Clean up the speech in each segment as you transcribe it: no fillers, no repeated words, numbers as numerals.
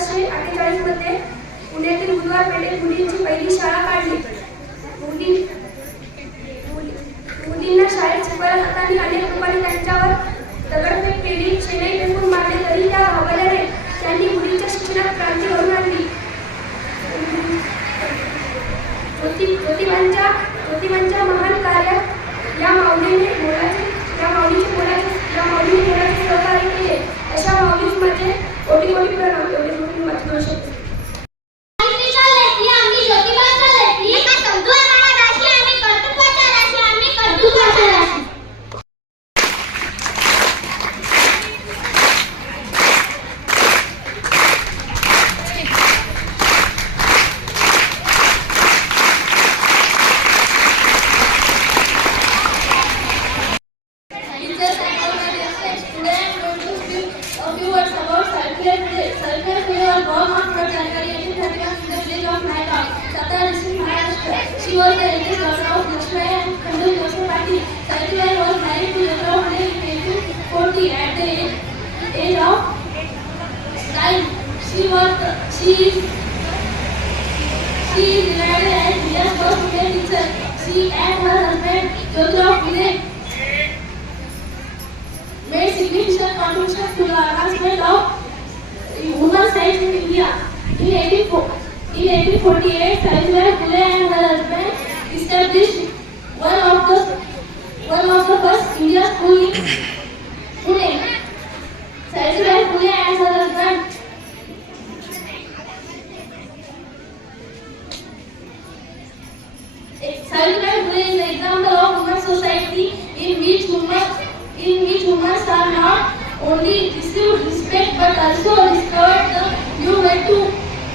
1848 मध्ये पुण्यातील बुधवार पेठेत मुलींची पहिली शाळा काढली. मुलींना शाळेत शिकवायला जाताना अनेक लोकांनी त्यांच्यावर दगडफेक केली, शेणई फेकून मारले, तरी त्या हवाल्याने त्यांनी मुलींच्या शिक्षणात क्रांती घडवून आणली. ज्योतिबांच्या महान कार्यात या माऊलीने मोलाचे सहकार्य केले. अशा माऊलींमध्ये कोटी कोटी प्रणाम. एवढे मी वाचू शकतो. She was the eldest daughter of Lakshmi and Khandu Joseph Patil. Savitribai was married to Yadava Phule in 1840 at the age of 9. She is regarded as India's first female teacher. She and her husband Jyotirao Phule made significant contributions to the advancement of women's rights in India. In 1848, Savitribai Phule and her husband established one of the first Indian school in Pune. Savitribai Phule and her husband Savitribai Phule is an example of women's society in which women are not only received respect but also discovered the new way to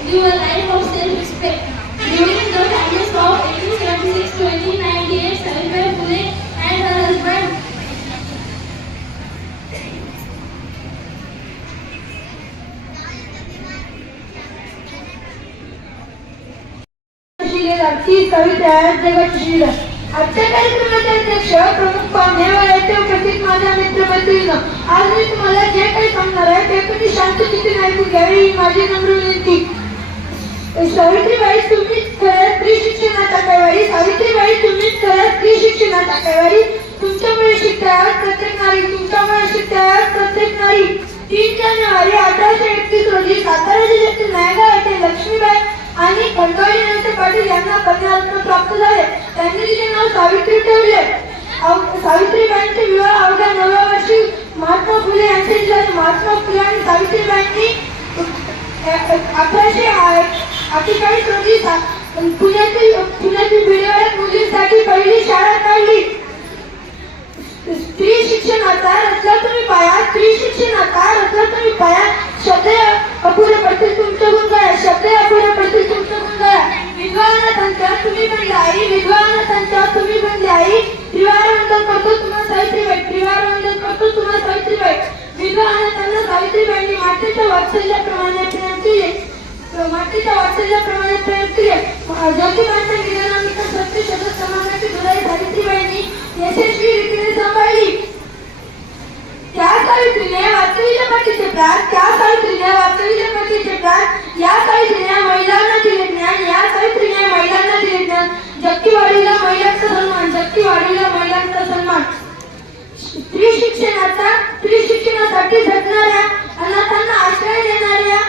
live a life of self-respect. During the times of 1876 to 1898, Savitribai Phule and her husband आजच्या कार्यक्रमाचे अध्यक्ष प्रमुख पाहुणे व येथे उपस्थित माझ्या मित्रमैत्रिणींनो, आज मी तुम्हाला जे काही सांगणार आहे ते तुम्ही शांतचित्ताने ऐकून घ्यावे ही माझी नम्र विनंती. सावित्रीबाई तुम्हीच खऱ्या स्त्री शिक्षणाचा कैवारी. सावित्रीबाई तुम्हीच खऱ्या स्त्री शिक्षणाचा कैवारी. तुमच्यामुळे शिकते आहे प्रत्येक नारी. तुमच्यामुळे शिकते आहे प्रत्येक नारी. 3 जानेवारी 1831 रोजी सातारा जिल्ह्यातील नायगाव येथे लक्ष्मीबाई आणि खंडोळी नंतर पाटील यांना कन्यारत्न प्राप्त झाले. त्यांनी तिचे नाव सावित्री ठेवले. सावित्रीबाईंचे विवाह अवघ्या 9व्या वर्षी महात्मा फुले यांचे झाले. महात्मा फुले आणि सावित्रीबाईंनी 1848 रोजी पुण्यातील भिडेवाड्यात मुलींसाठी पहिली शाळा काढली. स्त्री शिक्षणाचा रचला तुम्ही पाया. स्त्री शिक्षणाचा रचला तुम्ही पाया. शब्द अपुरे पडतील तुमचे गुण गाया. शब्द अपुरे पडतील तुमचे गुण गाया. विद्वानांच्या तुम्ही बनले आई. विद्वानांच्या तुम्ही बनले आई. त्रिवार वंदन करतो तुम्हाला सावित्रीबाई. त्रिवार वंदन करतो तुम्हाला सावित्रीबाई. विद्वानांना सावित्रीबाईंनी मातेच्या वात्सल्याप्रमाणे प्रेम केले. ज्योतिबांच्या निधनानंतर सत्यशोधक समाजाची धुलाई सावित्रीबाईंनी यशस्वी रीतीने सांभाळली. त्या सावित्रीने वाचविले पतीचे प्राण. त्या सावित्रीने वाचविले पतीचे प्राण. या सावित्रीने महिलांना दिले ज्ञान. या सावित्रीने महिलांना दिले ज्ञान. जगतीवाडीला महिलांचा सन्मान. जगतीवाडीला महिलांचा सन्मान. स्त्री शिक्षणासाठी झटणाऱ्या अनाथांना आश्रय देणाऱ्या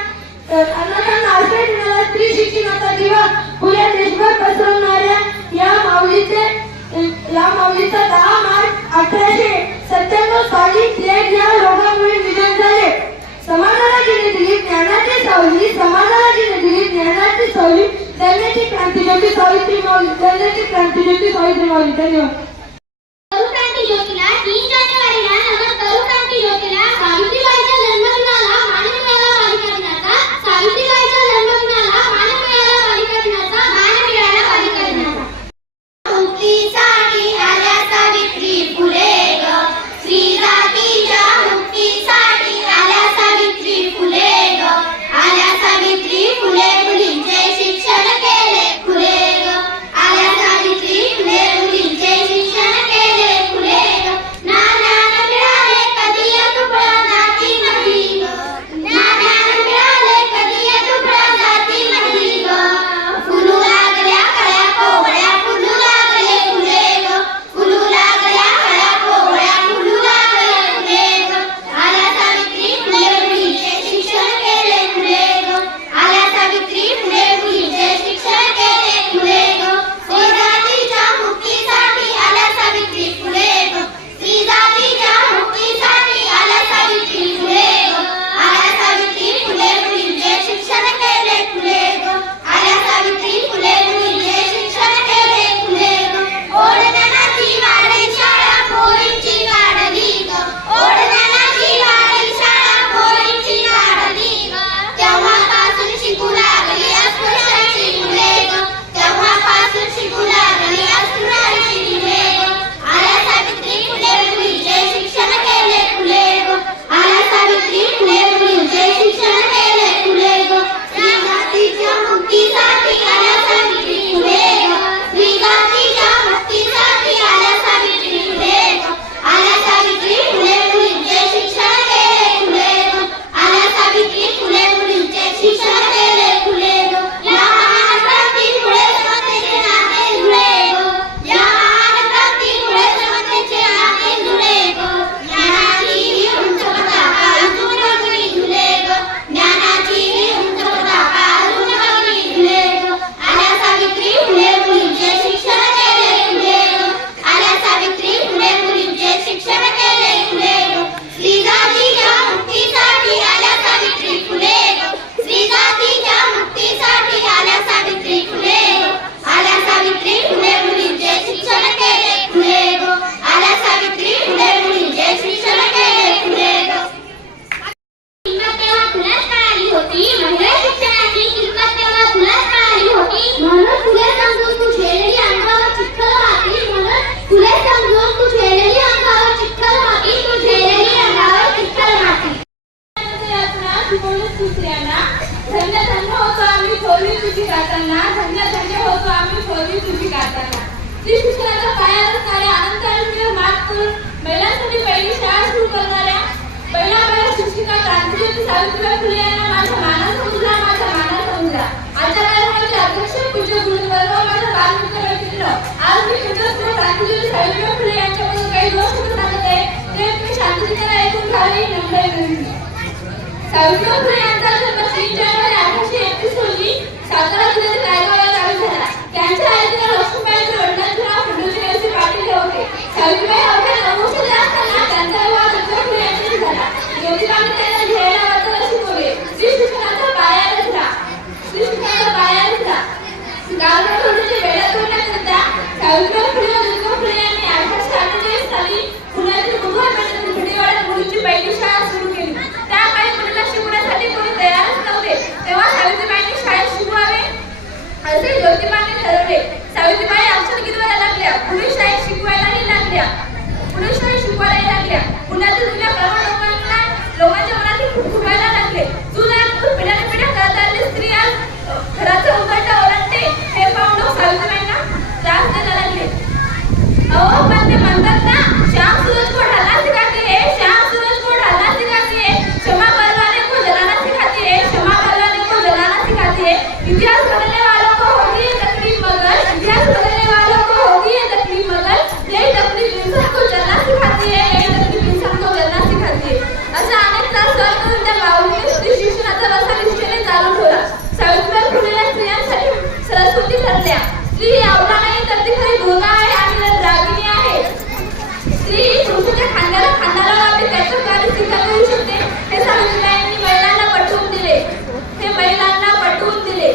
स्त्री शिक्षणाचा दिवा पुऱ्या देशभर पसरवणाऱ्या या माऊलीचा 10 मार्च 1897 साली प्लेग या रोगामुळे निधन झाले. समाजाला जिने दिली ज्ञानाची सावली. समाजाला जिने दिली ज्ञानाची सावली. दैन्याची क्रांतिज्योती सावित्री माऊली. दैन्याची क्रांतिज्योती सावित्री माऊली. धन्यवाद. ज्योतीला 3 जानेवारीला क्रांती ज्योतीला सावित्रीबाईच्या जन्मदिनाला मान मिळाला बालिका दिनाचा. सावित्रीबाईच्या जन्मदिनाला मान मिळाला बालिका दिनाचा. मान मिळाला बालिका दिनाचा. मुक्तीसाठी आल्या सावित्री फुले ग. स्त्री जातीच्या मुक्तीसाठी आल्या सावित्री फुले ग. आल्या सावित्री फुले मुलींचे शिक्षण केले खुले ग. आल्या सावित्री फुले मुलींचे शिकवले दुसऱ्यांना. धन्य धन्य होतो आम्ही थोरवी तुझी गाताना, धन्य धन्य होतो आम्ही थोरवी तुझी गाताना. स्त्री शिक्षणाचा पाया रचणाऱ्या अनंत आयुष्यावर मात करून महिलांसाठी पहिली शाळा सुरू करणाऱ्या पहिला शिक्षिका क्रांतिज्योती सावित्रीबाई फुले यांना माझा मानाचा मुजरा, माझा मानाचा मुजरा. आजच्या कार्यक्रमाचे अध्यक्ष पूज्य गुरुवर्ग, माझा बालमित्र मैत्रिणी, आज मी तुमच्या क्रांतिज्योती सावित्रीबाई फुले यांच्याबद्दल काही दोन शब्द सांगत आहे, ते तुम्ही शांततेने ऐकून घ्यावे ही नम्र विनंती. सावित्रीबाई फुले यांचा जन्म 3 जानेवारी 1831 रोजी सातारा जिल्ह्यातील रायगाव या गावी झाला. त्यांच्या आईचे नाव लक्ष्मीबाई, वडिलांचे नाव खंडोजी नरसी पाटील हे होते. सावित्रीबाई अवघ्या 9 वर्षाच्या असताना त्यांचा विवाह ज्योतिबा फुले यांच्याशी झाला. ज्योतिबाने त्यांना लिहायला वाचायला शिकवले. स्त्री शिक्षणाचा पाया रचला. स्त्री शिक्षणाचा पाया रचला. गावच्या थोडीशी वेळा तोडण्याकरिता सावित्रीबाई फुले व ज्योतिबा फुले यांनी 1848 साली पुण्यातील बुधवार पेठेतील भिडेवाड्यात मुलींची पहिली शाळा सुरू केली. त्या काळी मुलींना शिकवण्यासाठी कोणी तयारच नव्हते. तेव्हा सावित्रीबाईंनी शाळेत शिकवावे असे ज्योतिबाने ठरवले. सावित्रीबाई अक्षर गिरवायला लागल्या, पुढे शाळेत शिकवायलाही लागल्या. पुढे शाळेत शिकवायला लागल्या. पुण्यातील जुन्या प्रमाण लोकांच्या मनात फुगायला लागले. जुन्या पिढ्याने पिढ्या करत आलेली स्त्री आज घराचं उघडता ओरडते हे पाहून लोक सावित्रीबाईंना त्रास द्यायला लागले. अहो पण ते म्हणतात ना, श्याम सूरज को ढलना सिखाती है, श्याम सूरज को ढलना सिखाती है, क्षमा करवाने को जलाना सिखाती है, क्षमा करवाने को जलाना सिखाती है. इतिहास बदलने वालों को होगी ये तकलीफ मगर, इतिहास बदलने वालों को होगी ये तकलीफ मगर, यही तकलीफ इंसान को जलना सिखाती है, यही तकलीफ इंसान को जलना सिखाती है. अशा अनेक त्रास सहन करून त्या माऊलीने स्त्री शिक्षणाचा रस्ता निष्ठेने चालू ठेवला. सावित्रीबाई फुलेला स्त्रियांसाठी सरस्वती ठरल्या. स्त्री ही अवघा नाही तर ती खरी भोगा आहे आणि रागिणी आहे. स्त्री पुरुषाच्या खांद्याला खांदा लावून त्याचं कार्य सिद्ध करू शकते हे सावित्रीबाईंनी महिलांना पटवून दिले. हे महिलांना पटवून दिले.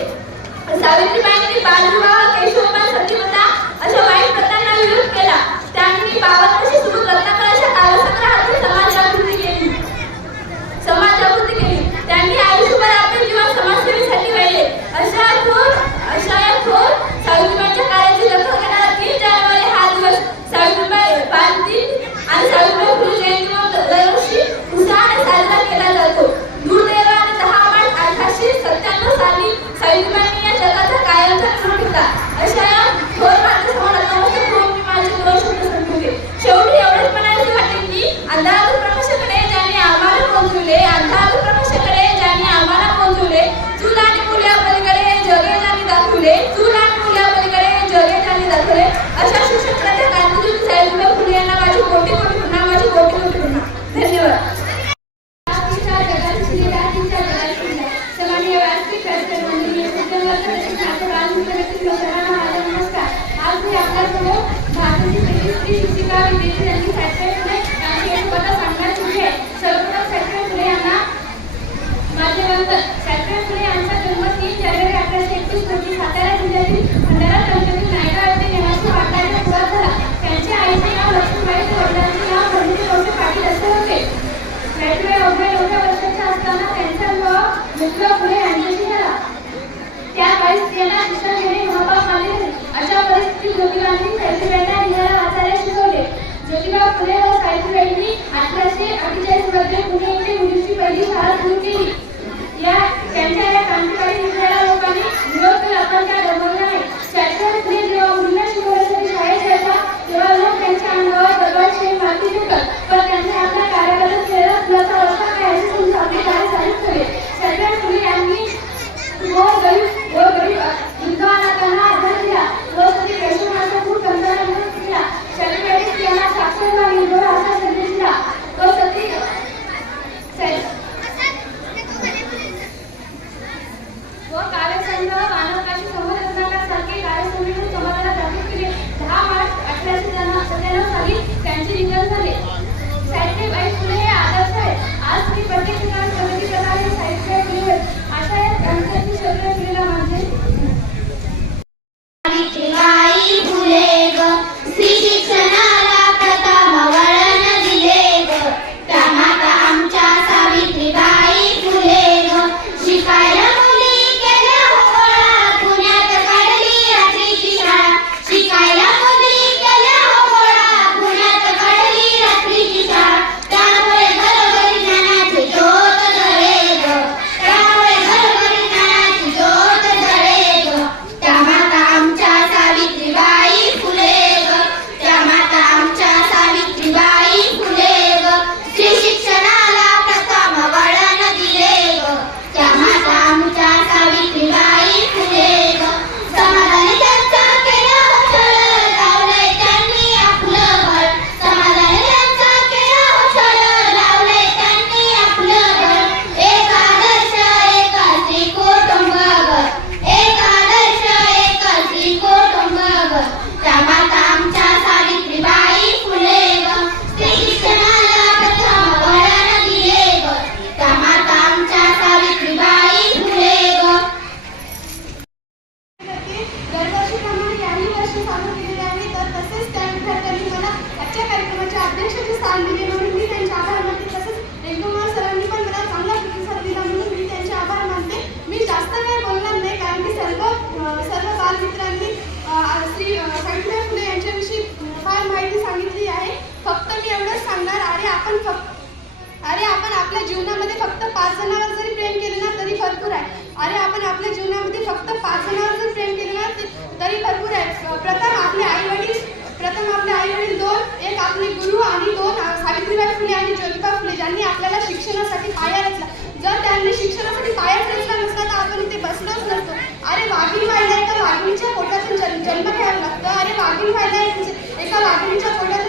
सावित्रीबाईंनी बालविवाह, केशवपान, सतीप्रथा अशा वाईट प्रथांना विरोध केला. त्यांनी 52 वर्षे सुरू रत्नाकराच्या कालचक्रात समाज जागृती केली. त्यांनी आयुष्यभर आपले जीवन समाजसेवेसाठी वाहिले. अशा या थोर सावित्रीबाईंच्या कार्याची दखल घेणारा 3 जानेवारी हा दिवस सावित्रीबाई बालदिन आणि सावित्रीबाई फुले जयंती दरवर्षी उत्साहाने साजरा केला जातो. दुर्दैवाने 10 मार्च 1897 साली सावित्रीबाईंनी या जगाचा कायमचा क्षण घेतला. अशा या थोर भारतीय समाजात नमस्कार करून मी माझे 2 शब्द संपवले. शेवटी एवढेच म्हणायचे वाटते की अंधारातून प्रकाशाकडे ज्यांनी आम्हाला पोहोचवले, अंधारातून प्रकाशाकडे ज्यांनी आम्हाला पोहोचवले, चूल आणि मुल्या पलीकडे जगे ज्यांनी दाखवले, चूल आणि मुल्या पलीकडे जगे ज्यांनी दाखवले, अशा शिक्षणाच्या क्रांतिज्योती सावित्रीबाई फुले यांना माझी कोटी कोटी पुन्हा, माझी कोटी कोटी पुन्हा. धन्यवाद. आज मी आपल्यासमोर भारताची पहिली स्त्री शिक्षिका विद्यार्थी यांनी सावित्रीबाई फुले यांची यशोगाथा सांगण्यास सुरू आहे. सर्वप्रथम सावित्रीबाई फुले यांना माझे वंदन. सावित्रीबाई फुले यांचा जन्म 3 जानेवारी 1831 रोजी सातारा जिल्ह्यातील खंडाळा तालुक्यातील नायगाव येथे निवासी वाटाच्या पुरात झाला. त्यांच्या आईचे नाव लक्ष्मीबाई व वडिलांचे नाव खंडोजी नरसी पाटील असे होते. सावित्रीबाई अवघ्या 9 वर्षाच्या असताना त्यांचा विवाह ज्योतिबा फुले यांच्याशी झाला. त्या काळी स्त्रियांना शिक्षण घेणे महापाप मानले जाते. अशा परिस्थितीत ज्योतिबांनी सावित्रीबाईंना लिहायला वाचायला शिकवले. ज्योतिबा फुले व सावित्रीबाईंनी 1848 मध्ये पुणे येथे मुलींची पहिली शाळा सुरू केली. त्यांच्या या क्रांतिकारी निर्णयाला लोकांनी विरोध केला पण त्या दमवल्या नाही. सावित्रीबाई फुले जेव्हा मुलींना शिकवण्यासाठी शाळेत जायच्या तेव्हा लोक त्यांच्या अंगावर दगड, शेण, माती फेकत, पण त्यांनी आपल्या कार्याबद्दल केलेला फुलाचा रस्ता काय असे समजून आपले कार्य चालू ठेवले. सावित्रीबाई फुले यांनी गरीब विधवांना आधार दिला व स्त्री केशवमाचा खूप कंटाळा केला. सावित्रीबाईंनी स्त्रियांना साक्षर व निर्भय असा संदेश दिला व सती व कार्यसंघ, मानवकाशी संवर्धनासारखे कार्यसंघातून समाजाला जागृत केले. 10 मार्च 1897 साली त्यांचे निधन झाले. सावित्रीबाई फुले हे आदर्श आहेत. आज मी प्रत्येक ठिकाणी प्रगती करणारे सावित्रीबाई फुले अशा या ग्रंथाची शोध केलेला म्हणजे सावित्रीबाई फुले ग स्त्री शिक्षणाला प्रथम वळण दिले ग. त्या माता आमच्या सावित्रीबाई फुले ग. शिकायला मुली केल्या गोळा, पुण्यात काढली रात्रीची शाळा. शिकायला मुली केल्या गोळा, पुण्यात काढली रात्रीची शाळा. त्यामुळे घरोघरी ज्ञानाचे ज्योत आपण आपल्या जीवनामध्ये फक्त 5 जणांवर जरी प्रेम केलं ना तरी भरपूर आहे. आपण आपल्या जीवनामध्ये फक्त 5 जणांवर जरी प्रेम केलं ना तरी भरपूर आहे. प्रथम आपले आई वडील 2, एक आपले गुरु आणि 2 सावित्रीबाई फुले आणि ज्योतिबा फुले ज्यांनी आपल्याला शिक्षणासाठी पाया रचला. जर त्यांनी शिक्षणासाठी पायाच रचला नसता तर आपण इथे बसलोच नसतो. वाघीण व्हायला एका वाघिणीच्या पोटातून जन्म घ्यावा लागतो. वाघीण व्हायला एका वाघिणीच्या पोटात